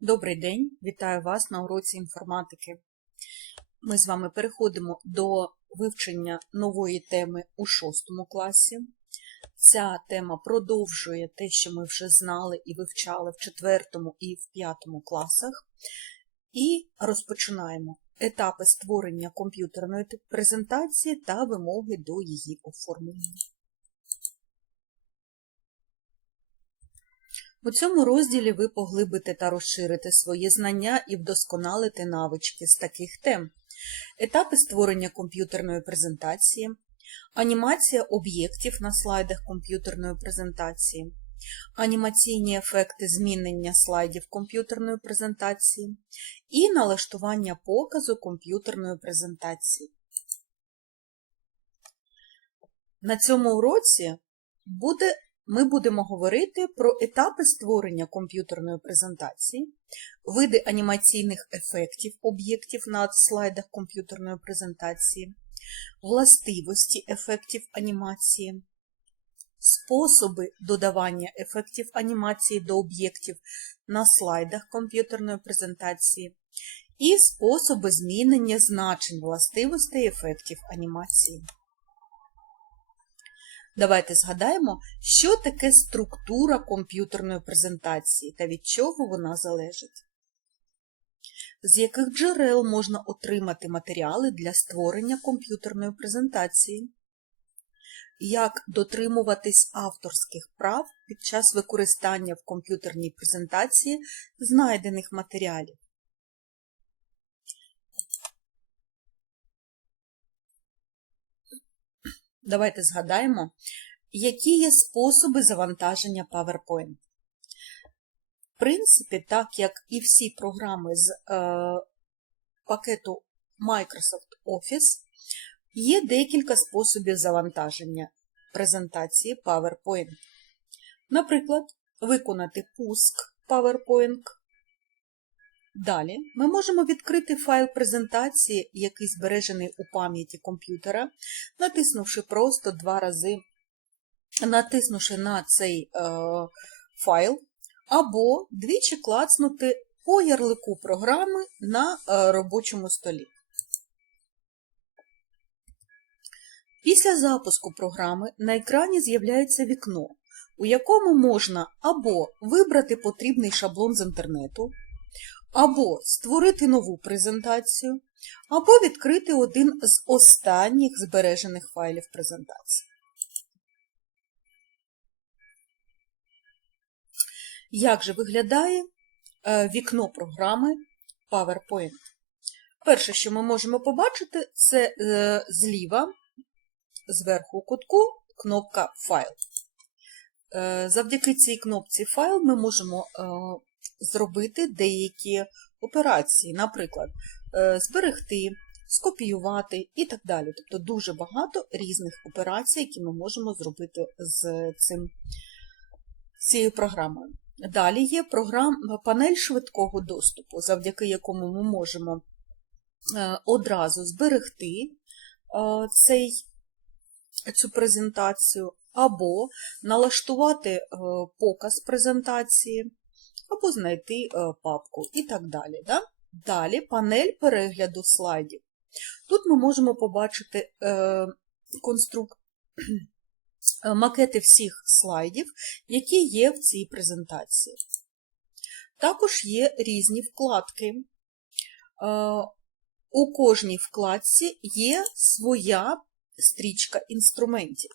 Добрий день, вітаю вас на уроці інформатики. Ми з вами переходимо до вивчення нової теми у шостому класі. Ця тема продовжує те, що ми вже знали і вивчали в четвертому і в п'ятому класах. І розпочинаємо етапи створення комп'ютерної презентації та вимоги до її оформлення. У цьому розділі ви поглибите та розширите свої знання і вдосконалите навички з таких тем: етапи створення комп'ютерної презентації, анімація об'єктів на слайдах комп'ютерної презентації, анімаційні ефекти змінення слайдів комп'ютерної презентації і налаштування показу комп'ютерної презентації. На цьому уроці буде ми будемо говорити про етапи створення комп'ютерної презентації, види анімаційних ефектів об'єктів на слайдах комп'ютерної презентації, властивості ефектів анімації, способи додавання ефектів анімації до об'єктів на слайдах комп'ютерної презентації і способи змінення значень властивостей ефектів анімації. Давайте згадаємо, що таке структура комп'ютерної презентації та від чого вона залежить. З яких джерел можна отримати матеріали для створення комп'ютерної презентації? Як дотримуватись авторських прав під час використання в комп'ютерній презентації знайдених матеріалів? Давайте згадаємо, які є способи завантаження PowerPoint. В принципі, так як і всі програми з е, пакету Microsoft Office, є декілька способів завантаження презентації PowerPoint. Наприклад, виконати пуск PowerPoint. Далі ми можемо відкрити файл презентації, який збережений у пам'яті комп'ютера, натиснувши просто два рази, натиснувши на цей е, файл, або двічі клацнути по ярлику програми на е, робочому столі. Після запуску програми на екрані з'являється вікно, у якому можна або вибрати потрібний шаблон з інтернету, або створити нову презентацію, або відкрити один з останніх збережених файлів презентації. Як же виглядає е, вікно програми PowerPoint? Перше, що ми можемо побачити, це е, зліва, зверху у кутку, кнопка Файл. Е, завдяки цій кнопці Файл ми можемо зробити деякі операції, наприклад, зберегти, скопіювати і так далі. Тобто дуже багато різних операцій, які ми можемо зробити з цим, цією програмою. Далі є програм, панель швидкого доступу, завдяки якому ми можемо одразу зберегти цей, цю презентацію, або налаштувати показ презентації, або знайти папку і так далі. Да? Далі панель перегляду слайдів. Тут ми можемо побачити конструк... макети всіх слайдів, які є в цій презентації. Також є різні вкладки. У кожній вкладці є своя стрічка інструментів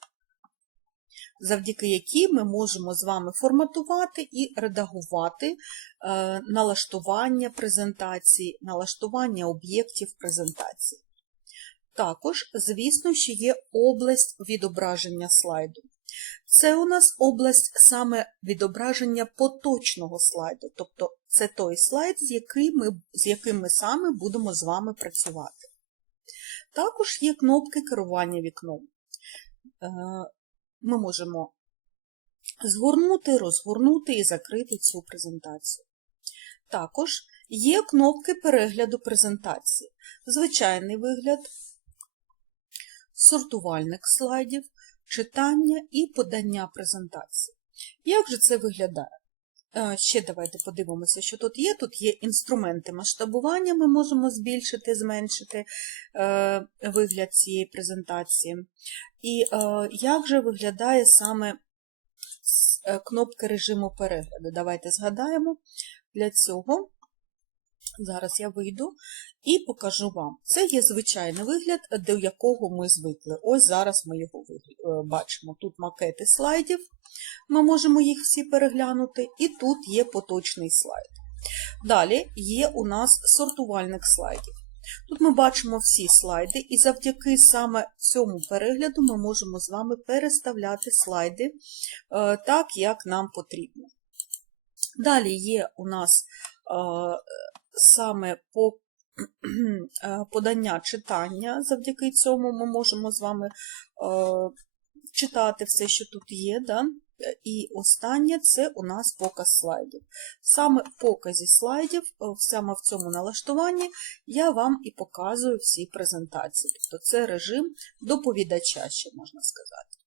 завдяки якій ми можемо з вами форматувати і редагувати е, налаштування презентації, налаштування об'єктів презентації. Також, звісно, що є область відображення слайду. Це у нас область саме відображення поточного слайду, тобто це той слайд, з яким ми, з яким ми саме будемо з вами працювати. Також є кнопки керування вікном. Ми можемо згорнути, розгорнути і закрити цю презентацію. Також є кнопки перегляду презентації, звичайний вигляд, сортувальник слайдів, читання і подання презентації. Як же це виглядає? Е, Ще давайте подивимося, що тут є. Тут є інструменти масштабування, ми можемо збільшити, зменшити е, вигляд цієї презентації. І е, як же виглядає саме е, кнопки режиму перегляду? Давайте згадаємо. Для цього зараз я вийду і покажу вам. Це є звичайний вигляд, до якого ми звикли. Ось зараз ми його е, бачимо. Тут макети слайдів, ми можемо їх всі переглянути, і тут є поточний слайд. Далі є у нас сортувальник слайдів. Тут ми бачимо всі слайди, і завдяки саме цьому перегляду ми можемо з вами переставляти слайди е, так, як нам потрібно. Далі є у нас е, саме по е, подання читання. Завдяки цьому ми можемо з вами читати все, що тут є. Да? І останнє це у нас показ слайдів. Саме в показі слайдів, е, саме в цьому налаштуванні, я вам і показую всі презентації. Тобто це режим доповідача, ще можна сказати.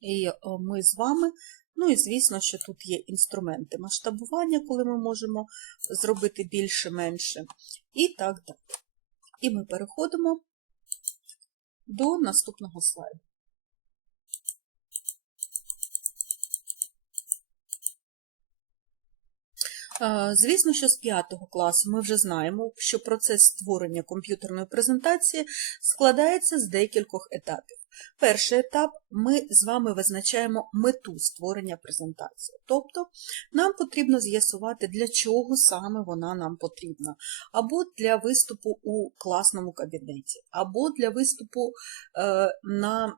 І е, ми з вами, ну і звісно, що тут є інструменти масштабування, коли ми можемо зробити більше-менше, і так далі. І ми переходимо до наступного слайду. Звісно, що з 5 класу ми вже знаємо, що процес створення комп'ютерної презентації складається з декількох етапів. Перший етап ми з вами визначаємо мету створення презентації. Тобто нам потрібно з'ясувати, для чого саме вона нам потрібна. Або для виступу у класному кабінеті, або для виступу е, на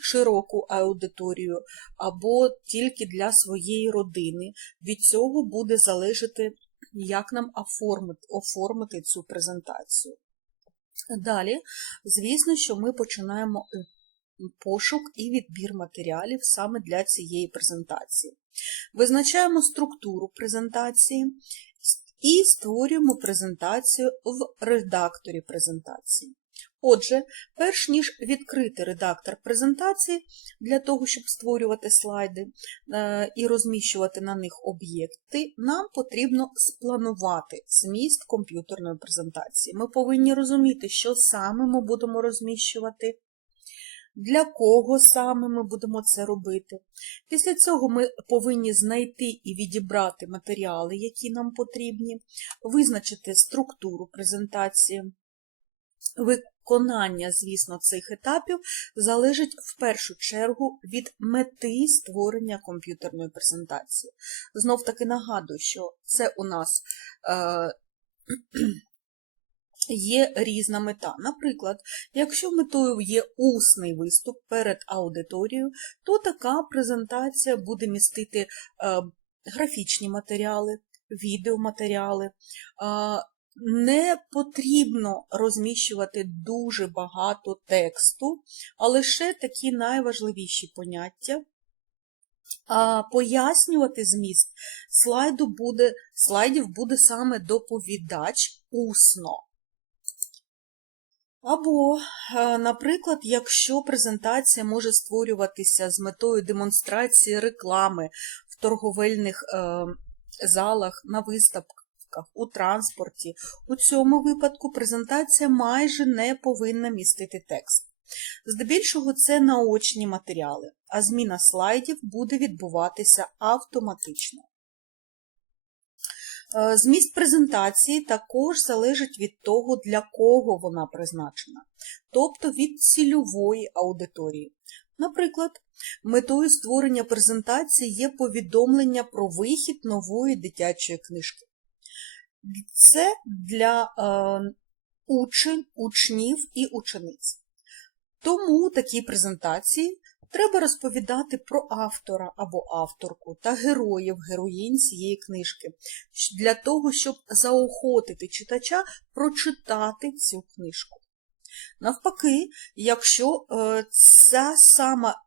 широку аудиторію, або тільки для своєї родини. Від цього буде залежати, як нам оформити, оформити цю презентацію. Далі, звісно, що ми починаємо е, пошук і відбір матеріалів саме для цієї презентації. Визначаємо структуру презентації і створюємо презентацію в редакторі презентації. Отже, перш ніж відкрити редактор презентації для того, щоб створювати слайди е, і розміщувати на них об'єкти, нам потрібно спланувати зміст комп'ютерної презентації. Ми повинні розуміти, що саме ми будемо розміщувати, для кого саме ми будемо це робити. Після цього ми повинні знайти і відібрати матеріали, які нам потрібні, визначити структуру презентації. Виконання, звісно, цих етапів залежить в першу чергу від мети створення комп'ютерної презентації. Знов таки нагадую, що це у нас е, є різна мета. Наприклад, якщо метою є усний виступ перед аудиторією, то така презентація буде містити е, графічні матеріали, відеоматеріали. Е, не потрібно розміщувати дуже багато тексту, а лише такі найважливіші поняття. А пояснювати зміст слайду буде, слайдів буде саме доповідач усно. Або, е, наприклад, якщо презентація може створюватися з метою демонстрації реклами в торговельних е, залах, на виставках, у транспорті, у цьому випадку презентація майже не повинна містити текст. Здебільшого це наочні матеріали, а зміна слайдів буде відбуватися автоматично. Е, Зміст презентації також залежить від того, для кого вона призначена, тобто від цільової аудиторії. Наприклад, метою створення презентації є повідомлення про вихід нової дитячої книжки. Це для е, учень, учнів і учениць. Тому такі презентації треба розповідати про автора або авторку та героїв, героїнь цієї книжки, для того, щоб заохотити читача прочитати цю книжку. Навпаки, якщо е, ця сама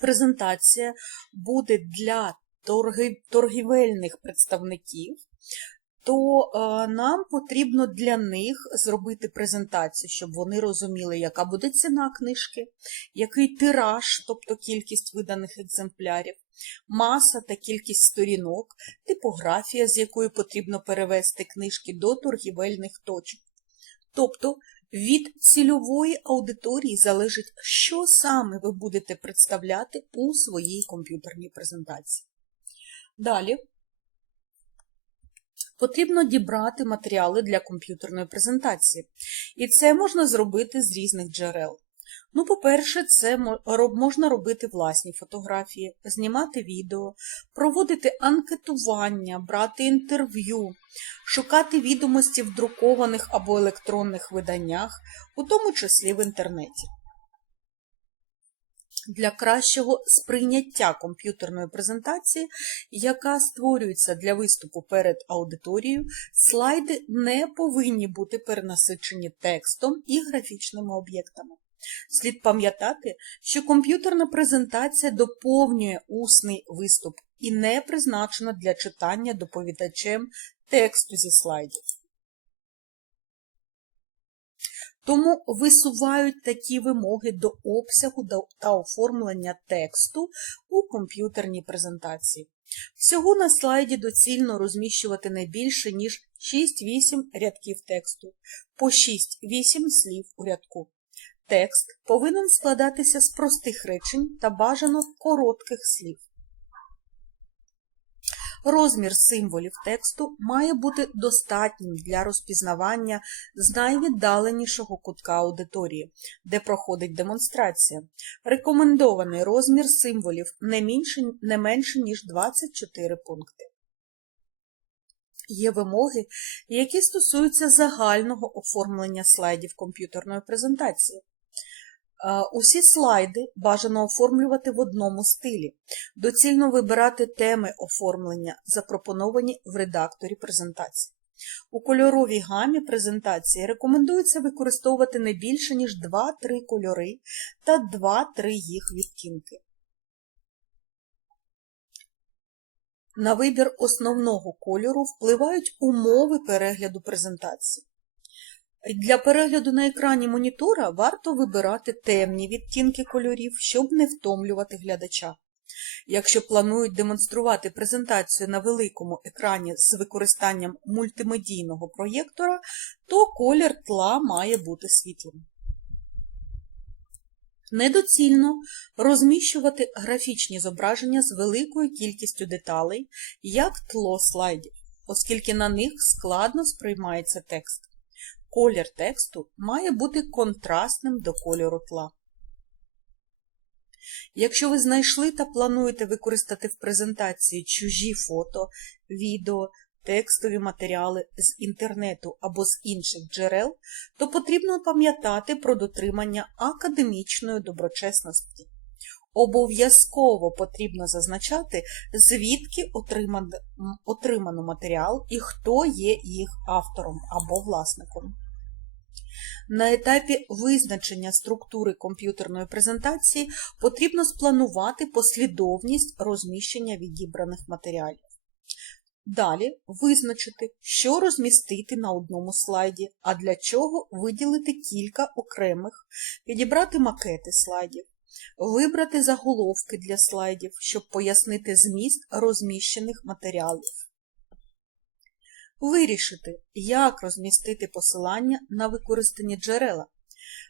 презентація буде для торгівельних представників, то е, нам потрібно для них зробити презентацію, щоб вони розуміли, яка буде ціна книжки, який тираж, тобто кількість виданих екземплярів, маса та кількість сторінок, типографія, з якої потрібно перевести книжки до торгівельних точок. Тобто від цільової аудиторії залежить, що саме ви будете представляти у своїй комп'ютерній презентації. Далі потрібно дібрати матеріали для комп'ютерної презентації. І це можна зробити з різних джерел. Ну, по-перше, це можна робити власні фотографії, знімати відео, проводити анкетування, брати інтерв'ю, шукати відомості в друкованих або електронних виданнях, у тому числі в інтернеті. Для кращого сприйняття комп'ютерної презентації, яка створюється для виступу перед аудиторією, слайди не повинні бути перенасичені текстом і графічними об'єктами. Слід пам'ятати, що комп'ютерна презентація доповнює усний виступ і не призначена для читання доповідачем тексту зі слайдів. Тому висувають такі вимоги до обсягу та оформлення тексту у комп'ютерній презентації. Всього на слайді доцільно розміщувати не більше, ніж 6-8 рядків тексту, по 6-8 слів у рядку. Текст повинен складатися з простих речень та бажано коротких слів. Розмір символів тексту має бути достатнім для розпізнавання з найвіддаленішого кутка аудиторії, де проходить демонстрація. Рекомендований розмір символів не менше, не менше ніж 24 пункти. Є вимоги, які стосуються загального оформлення слайдів комп'ютерної презентації. Е, Усі слайди бажано оформлювати в одному стилі. Доцільно вибирати теми оформлення, запропоновані в редакторі презентації. У кольоровій гамі презентації рекомендується використовувати не більше, ніж 2-3 кольори та 2-3 їх відтінки. На вибір основного кольору впливають умови перегляду презентації. Для перегляду на екрані монітора варто вибирати темні відтінки кольорів, щоб не втомлювати глядача. Якщо планують демонструвати презентацію на великому екрані з використанням мультимедійного проєктора, то колір тла має бути світлим. Недоцільно розміщувати графічні зображення з великою кількістю деталей, як тло слайдів, оскільки на них складно сприймається текст. Колір тексту має бути контрастним до кольору тла. Якщо ви знайшли та плануєте використати в презентації чужі фото, відео, текстові матеріали з інтернету або з інших джерел, то потрібно пам'ятати про дотримання академічної доброчесності. Обов'язково потрібно зазначати, звідки отримано матеріал і хто є їх автором або власником. На етапі визначення структури комп'ютерної презентації потрібно спланувати послідовність розміщення відібраних матеріалів. Далі визначити, що розмістити на одному слайді, а для чого виділити кілька окремих, підібрати макети слайдів, вибрати заголовки для слайдів, щоб пояснити зміст розміщених матеріалів. Вирішити, як розмістити посилання на використані джерела.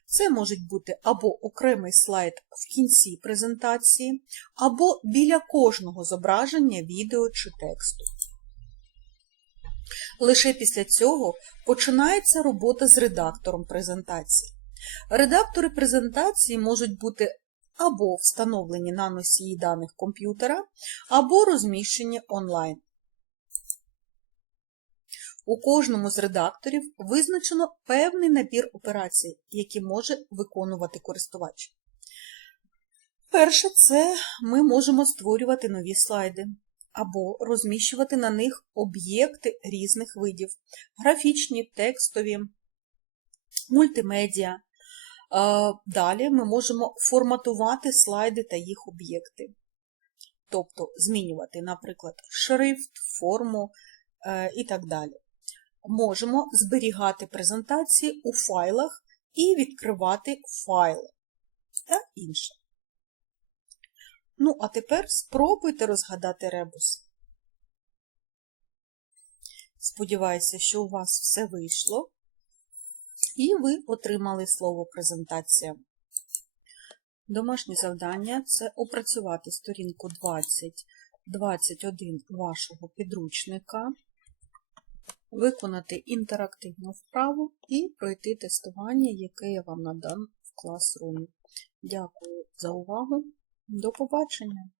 Це можуть бути або окремий слайд в кінці презентації, або біля кожного зображення відео чи тексту. Лише після цього починається робота з редактором презентації. Редактори презентації можуть бути або встановлені на носії даних комп'ютера, або розміщені онлайн. У кожному з редакторів визначено певний набір операцій, які може виконувати користувач. Перше, це ми можемо створювати нові слайди або розміщувати на них об'єкти різних видів графічні, текстові, мультимедіа. Далі ми можемо форматувати слайди та їх об'єкти, тобто змінювати, наприклад, шрифт, форму і так далі. Можемо зберігати презентації у файлах і відкривати файли та інше. Ну, а тепер спробуйте розгадати ребус. Сподіваюся, що у вас все вийшло, і ви отримали слово презентація. Домашнє завдання це опрацювати сторінку 20-21 вашого підручника, виконати інтерактивну вправу і пройти тестування, яке я вам надам в класрумі. Дякую за увагу. До побачення!